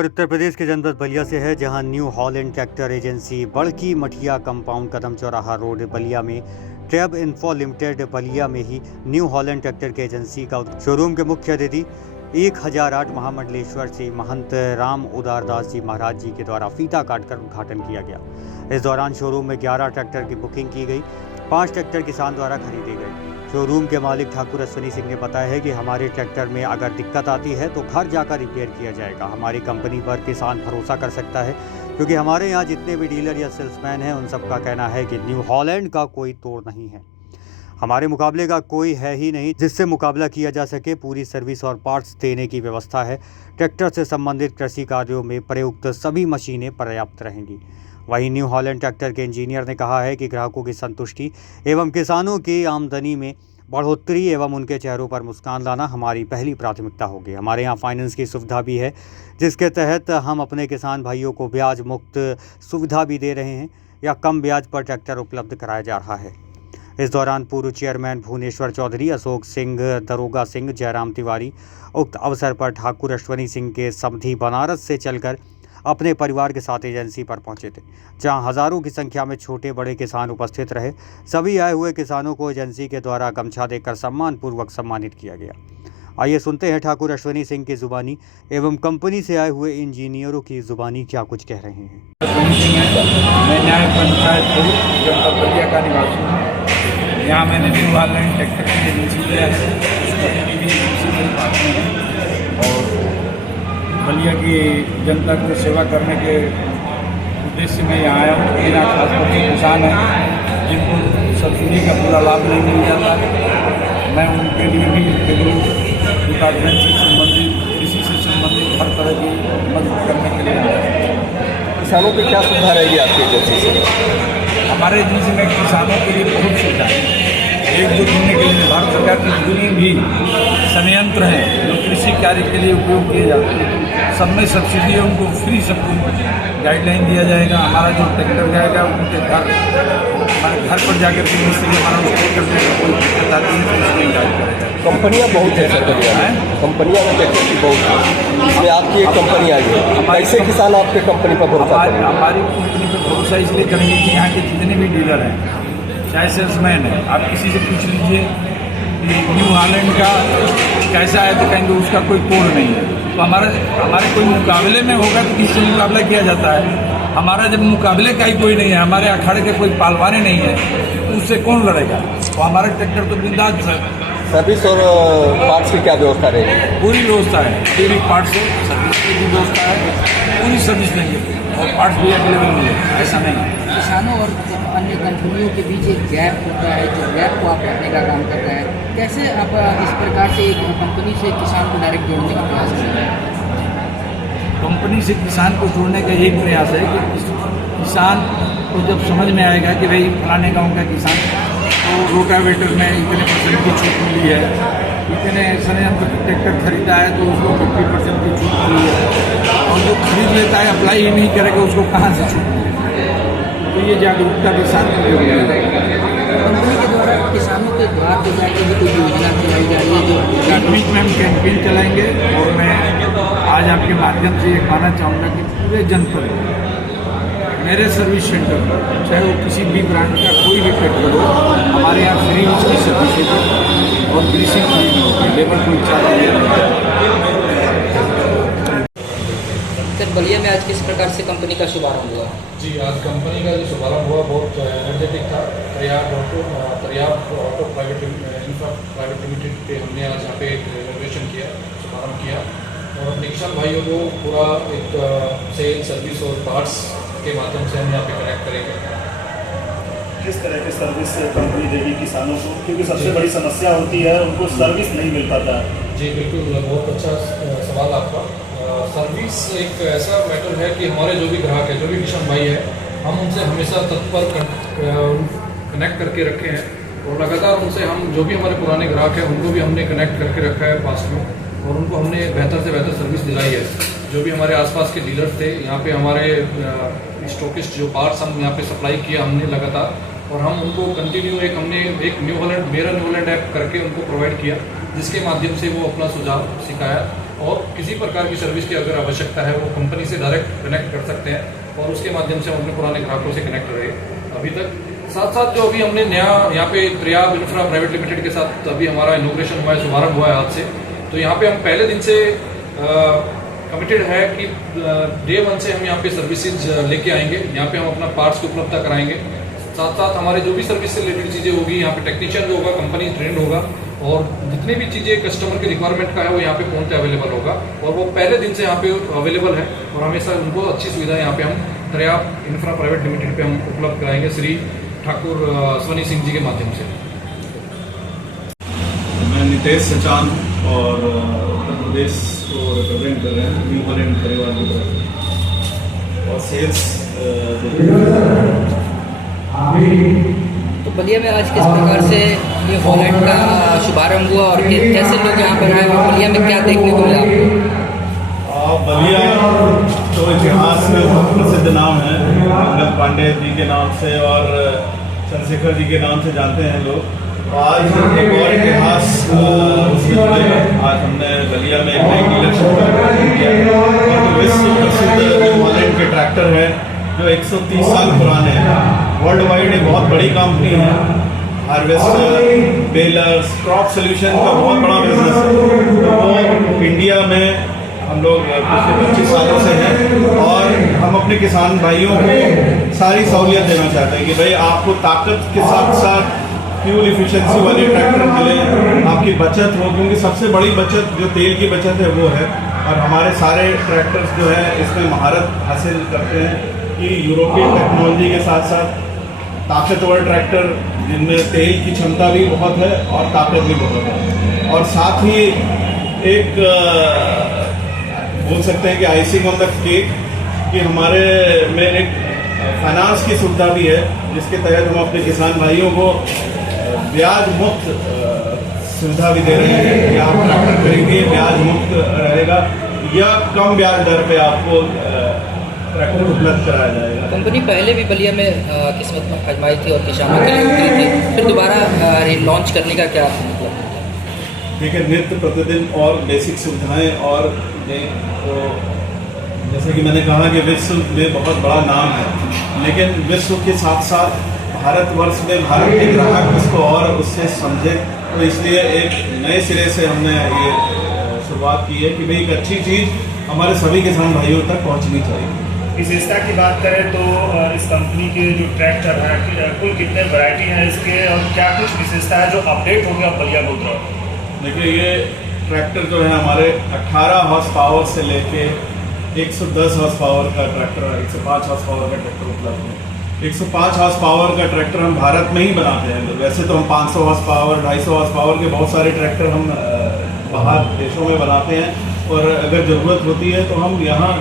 खबर उत्तर प्रदेश के जनपद बलिया से है, जहां न्यू हॉलैंड ट्रैक्टर एजेंसी बड़की मठिया कंपाउंड कदम चौराहा रोड बलिया में ट्रैब इन्फो लिमिटेड बलिया में ही न्यू हॉलैंड ट्रैक्टर की एजेंसी का शोरूम के मुख्य अतिथि 1008 महामंडलेश्वर से महंत राम उदारदास जी महाराज जी के द्वारा फीता काटकर उद्घाटन किया गया। इस दौरान शोरूम में 11 ट्रैक्टर की बुकिंग की गई, 5 ट्रैक्टर किसान द्वारा खरीदे गए। शोरूम के मालिक ठाकुर अश्वनी सिंह ने बताया है कि हमारे ट्रैक्टर में अगर दिक्कत आती है तो घर जाकर रिपेयर किया जाएगा। हमारी कंपनी पर किसान भरोसा कर सकता है, क्योंकि हमारे यहाँ जितने भी डीलर या सेल्समैन हैं उन सबका कहना है कि न्यू हॉलैंड का कोई तोड़ नहीं है, हमारे मुकाबले का कोई है ही नहीं जिससे मुकाबला किया जा सके। पूरी सर्विस और पार्ट्स देने की व्यवस्था है। ट्रैक्टर से संबंधित कृषि कार्यों में प्रयुक्त सभी मशीनें पर्याप्त रहेंगी। वहीं न्यू हॉलैंड ट्रैक्टर के इंजीनियर ने कहा है कि ग्राहकों की संतुष्टि एवं किसानों की आमदनी में बढ़ोतरी एवं उनके चेहरों पर मुस्कान लाना हमारी पहली प्राथमिकता होगी। हमारे यहाँ फाइनेंस की सुविधा भी है, जिसके तहत हम अपने किसान भाइयों को ब्याज मुक्त सुविधा भी दे रहे हैं या कम ब्याज पर ट्रैक्टर उपलब्ध कराया जा रहा है। इस दौरान पूर्व चेयरमैन भुवनेश्वर चौधरी, अशोक सिंह, दरोगा सिंह, जयराम तिवारी उक्त अवसर पर ठाकुर अश्वनी सिंह के समधी बनारस से चलकर अपने परिवार के साथ एजेंसी पर पहुंचे थे, जहां हजारों की संख्या में छोटे बड़े किसान उपस्थित रहे। सभी आए हुए किसानों को एजेंसी के द्वारा गमछा देकर सम्मानपूर्वक सम्मानित किया गया। आइए सुनते हैं ठाकुर अश्वनी सिंह की जुबानी एवं कंपनी से आए हुए इंजीनियरों की जुबानी क्या कुछ कह रहे हैं। मैं न्याय पंचायत जनपद बलिया का निवासी हूँ। यहाँ मैंने न्यू हॉलैंड ट्रैक्टर की एजेंसी लिया है, और बलिया की जनता को सेवा करने के उद्देश्य में यहाँ आया हूँ। मेरा खासतौर से किसान है जिनको सब्सिडी का पूरा लाभ नहीं मिल जाता, मैं उनके लिए भी डिपार्टमेंट से संबंधित, कृषि से संबंधित हर तरह की मदद करने के लिए आया हूँ। किसानों की क्या सुविधा रहेगी आपकी एजेंसी से? हमारे एजेंसी में किसानों के लिए बहुत सुविधा है। एकजुट होने के लिए भारत सरकार की जितनी भी संयंत्र हैं जो कृषि कार्य के लिए उपयोग किए जाते हैं, सब में सब्सिडी है, उनको फ्री सब कुछ गाइडलाइन दिया जाएगा। हमारा जो ट्रैक्टर जाएगा उनके घर पर जाकर के मिस्त्री हमारा उसको करने का कोई दिक्कत आती है तो उसको गाइड करेगा। कंपनियाँ बहुत है सर, कंपनियाँ में ट्रैक्टर की बहुत है, इसमें आपकी एक कंपनी आई है। कैसे किसान आपके कंपनी पर भरोसा करेंगे? हमारी कंपनी पर भरोसा इसलिए करेंगे कि यहाँ के जितने भी डीलर हैं, चाहे सेल्समैन है, आप किसी से पूछ लीजिए कि न्यू हॉलैंड का कैसा है तो कहेंगे उसका कोई तोड़ नहीं है। तो हमारे कोई मुकाबले में होगा तो किससे मुकाबला किया जाता है? हमारा जब मुकाबले का ही कोई नहीं है, हमारे अखाड़े के कोई पालवाने नहीं है, तो उससे कौन लड़ेगा? तो हमारा ट्रैक्टर तो बिंदास है। सर्विस और पार्ट्स की क्या व्यवस्था रहेगी? पूरी व्यवस्था है, पूरी पार्ट्स सर्विस की भी व्यवस्था है, पूरी सर्विस देंगे और पार्ट्स भी अवेलेबल मिलेगा, ऐसा नहीं है। किसानों और अन्य कंपनियों के बीच एक गैप होता है, जो गैप को आप रखने का काम कर रहे हैं, कैसे आप इस प्रकार से एक कंपनी से किसान को डायरेक्ट जोड़ने का प्रयास कर रहे हैं? कंपनी से किसान को जोड़ने का यही प्रयास है कि किसान को जब समझ में आएगा कि भाई फलाने गाँव का किसान तो रोटावेटर में इतने % की छूट मिली है, इतने संयंत्र ट्रैक्टर खरीदा है तो उसको 50% की छूट मिली है, और जो खरीद लेता है अप्लाई ही नहीं करेगा उसको कहाँ से छूट मिलेगी? तो ये जागरूकता किसान के लिए कंपनी के द्वारा किसानों के द्वार पे जाकर भी कोई योजना चलाई जा रही है जो बीच में हम कैंपेन चलाएंगे, और मैं आज आपके माध्यम से ये कहना चाहूँगा कि पूरे जनपद में मेरे सर्विस सेंटर पर, चाहे वो किसी भी ब्रांड का कोई भी ट्रैक्टर हो, हमारे यहाँ फ्री उसकी सर्विस है और कृषि फ्री होगी, लेबर कोई चार्ज नहीं। सर, बलिया में आज किस प्रकार से कंपनी का शुभारंभ हुआ? जी, आज कंपनी का जो शुभारंभ हुआ बहुत एनर्जेटिक था। पर्याप्त ऑटो प्राइवेट लिमिटेड पे हमने आज यहाँ पे एक इनोवेशन किया, शुभारंभ किया, और अपने किसान भाइयों को पूरा एक सेल, सर्विस और पार्ट्स के माध्यम से हम यहाँ पे कनेक्ट करेंगे। किस तरह की सर्विस कंपनी देगी किसानों को, क्योंकि सबसे बड़ी समस्या होती है उनको सर्विस नहीं मिल पाता है? जी बिल्कुल, बहुत अच्छा सवाल आपका। सर्विस एक ऐसा मैटर है कि हमारे जो भी ग्राहक है, जो भी किसान भाई है, हम उनसे हमेशा तत्पर कनेक्ट करके रखे हैं, और लगातार उनसे हम जो भी हमारे पुराने ग्राहक हैं उनको भी हमने कनेक्ट करके रखा है पास में, और उनको हमने बेहतर से बेहतर सर्विस दिलाई है। जो भी हमारे आसपास के डीलर्स थे, यहाँ पे हमारे स्टॉकिस्ट जो पार्ट्स हम यहाँ पे सप्लाई किया हमने लगातार, और हम उनको कंटिन्यू हमने एक न्यू हॉलैंड मेरा न्यू हॉलैंड ऐप करके उनको प्रोवाइड किया, जिसके माध्यम से वो अपना सुझाव, शिकायत और किसी प्रकार की सर्विस की अगर आवश्यकता है वो कंपनी से डायरेक्ट कनेक्ट कर सकते हैं और उसके माध्यम से हम अपने पुराने ग्राहकों से कनेक्ट रहे अभी तक। साथ साथ जो अभी हमने नया यहाँ पे ट्रैब इंफ्रा प्राइवेट लिमिटेड के साथ अभी हमारा इनोग्रेशन हुआ है, शुभारंभ हुआ है आज से, तो यहाँ पे हम पहले दिन से कमिटेड है कि डे 1 से हम यहाँ पे सर्विसेज लेके आएंगे। यहाँ पे हम अपना पार्ट्स की उपलब्धता कराएंगे। साथ साथ हमारे जो भी सर्विस से रिलेटेड चीज़ें होगी, यहाँ पे टेक्नीशियन जो होगा कंपनी ट्रेंड होगा और जितनी भी चीज़ें कस्टमर की रिक्वायरमेंट का है वो यहाँ पे फोन पे अवेलेबल होगा और वो पहले दिन से यहाँ पे अवेलेबल है और हमेशा उनको अच्छी सुविधा यहाँ पे हम ट्रैब इंफ्रा प्राइवेट लिमिटेड पे हम उपलब्ध कराएंगे श्री ठाकुर स्वनी सिंह जी के माध्यम से। मैं नितेश सचान और उत्तर प्रदेश को रिप्रेजेंट कर रहे हैं न्यू हॉलैंड परिवार की तरफ और सेल्स। तो बलिया में आज किस प्रकार से ये हॉलैंड का शुभारंभ हुआ और कैसे लोग यहाँ पर आए और बलिया में क्या देखने को मिला आपको? बलिया तो इतिहास में बहुत प्रसिद्ध नाम है, मंगल पांडे जी के नाम से और चंद्रशेखर जी के नाम से जानते हैं लोग। आज एक और इतिहास आज हमने बलिया में एक नई डीलरशिप किया है। विश्व प्रसिद्ध न्यू हॉलैंड के ट्रैक्टर है जो 130 साल पुराने हैं। वर्ल्ड वाइड एक बहुत बड़ी कंपनी है, हार्वेस्टर, बेलर्स, क्रॉप सोल्यूशन का बहुत बड़ा बिजनेस है। तो वो इंडिया में हम लोग पिछले 25 सालों से हैं और हम अपने किसान भाइयों को सारी सहूलियत देना चाहते हैं कि भाई आपको ताकत के साथ साथ फ्यूल इफिशिएंसी वाले ट्रैक्टर मिले, आपकी बचत हो, क्योंकि सबसे बड़ी बचत जो तेल की बचत है वो है। और हमारे सारे ट्रैक्टर्स जो है इसमें महारत हासिल करते हैं कि यूरोपियन टेक्नोलॉजी के साथ साथ ताकतवर ट्रैक्टर जिनमें तेल की क्षमता भी बहुत है और ताकत भी बहुत है। और साथ ही एक बोल सकते हैं कि आइसिंग ऑन द केक कि हमारे में एक फाइनेंस की सुविधा भी है जिसके तहत हम अपने किसान भाइयों को ब्याज मुक्त सुविधा भी दे रहे हैं कि आप ट्रैक्टर खरीदिए, ब्याज मुक्त रहेगा या कम ब्याज दर पे आपको ट्रैक्टर उपलब्ध कराया जाएगा। कंपनी पहले भी बलिया में किस्मत में आजमाई थी और किसानों के लिए उतरी थी, फिर दोबारा लॉन्च करने का क्या मतलब? देखिए, नित्य प्रतिदिन और बेसिक सुविधाएं और तो जैसे कि मैंने कहा कि विश्व में बहुत बड़ा नाम है, लेकिन विश्व के साथ साथ भारतवर्ष में भारत के ग्राहक इसको और उससे समझे, तो इसलिए एक नए सिरे से हमने ये शुरुआत की है कि भाई एक अच्छी चीज़ हमारे सभी किसान भाइयों तक पहुंचनी चाहिए। विशेषता की बात करें तो इस कंपनी के जो ट्रैक्टर है कुल कितने वैरायटी है इसके और क्या कुछ विशेषता है जो अपडेट हो गया बलिया गोत्रा? देखिए, ये ट्रैक्टर जो है हमारे 18 हॉर्स पावर से लेके 110 हॉर्स पावर का ट्रैक्टर, 105 हॉर्स पावर का ट्रैक्टर उपलब्ध है। 105 हॉर्स पावर का ट्रैक्टर हम भारत में ही बनाते हैं। वैसे तो हम 500 हॉर्स पावर, 250 हॉर्स पावर के बहुत सारे ट्रैक्टर हम बाहर देशों में बनाते हैं और अगर ज़रूरत होती है तो हम यहाँ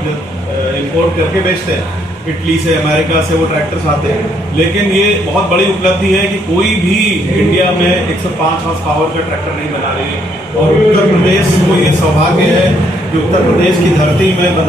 इंपोर्ट करके बेचते हैं। इटली से, अमेरिका से वो ट्रैक्टर्स आते हैं। लेकिन ये बहुत बड़ी उपलब्धि है कि कोई भी इंडिया में 105 हॉर्स पावर का ट्रैक्टर नहीं बना रही है और उत्तर प्रदेश को ये सौभाग्य है कि उत्तर प्रदेश की धरती में बना